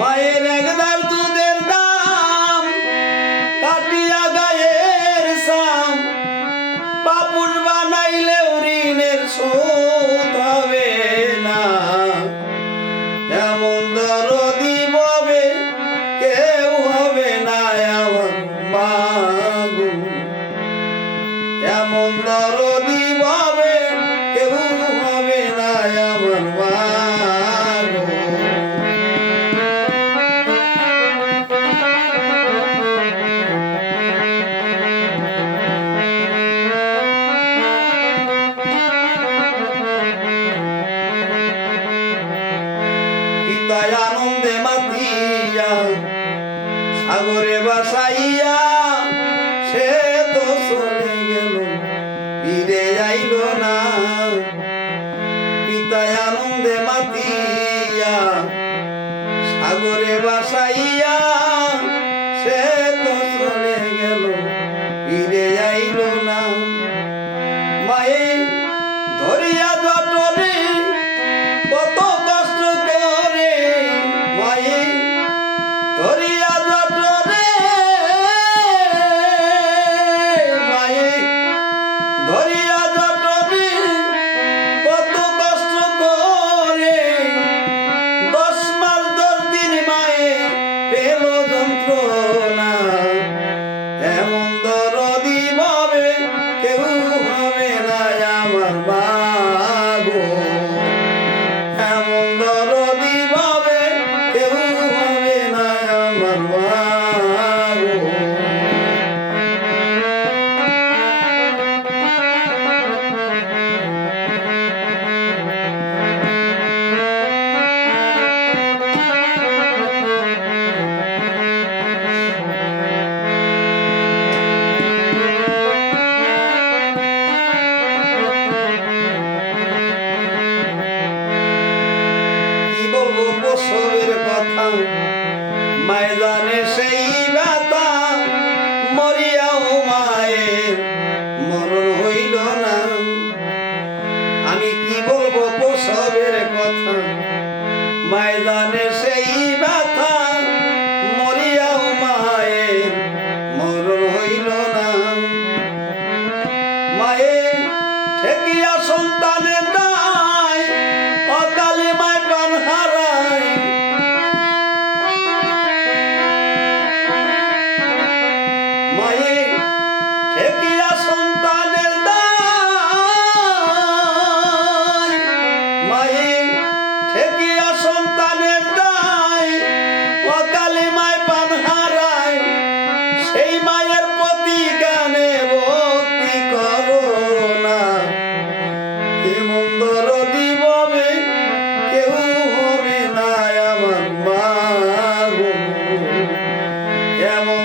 মায়ের একদার দুধের দাম কাটিয়া গায়ের সাম পাপুস বানাইলেও ঋণের শোধ হবে না। এমন দরদি ববে কেউ হবে না আমার মা গো। এমন দরদি ববে কেউ হবে না আমার মা গো। পিতায় আনন্দে মাতিয়া সাগরে বাসাইয়া সে তো চলে গেল ফিরে আইল না। পিতায় আনন্দে মাতিয়া সাগরে বাসাইয়া সে তো চলে গেল ফিরে আইল না। মায়ে ধরিয়া জটরে কত কষ্ট করে মায়ে ধরিয়া জটরে মায়ে ধরিয়া জটরে কত কষ্ট করে 10 মাস 10 দিন মায়ে পেল যন্ত্রণা। এমন দরদি ভাবে কেউ হবে না আমার মা গো। এমন দরদি ভাবে কেউ হবে না আমার মা গো। প্রসবের কথা মায় জানে সেই ব্যথা মরিয়াও মায়ের মরণ হইল না। আমি কি বলবো প্রসবের কথা মায় জানে সেই ব্যথা মরিয়াও মায়ের মরণ হইল না। মায়ে ঠেকিয়া সন্তানের দায় অকালে মায় প্রাণ হারায়। মায়ে ঠেকিয়া সন্তানের দায় মায়ে ঠেকিয়া সন্তানের দায় অকালে মায় প্রাণ হারায়। সেই মায়ের প্রতি গানে ভক্তি করো না। এমন দরদি ববে কেউ হবে না আমার মা গো। এমন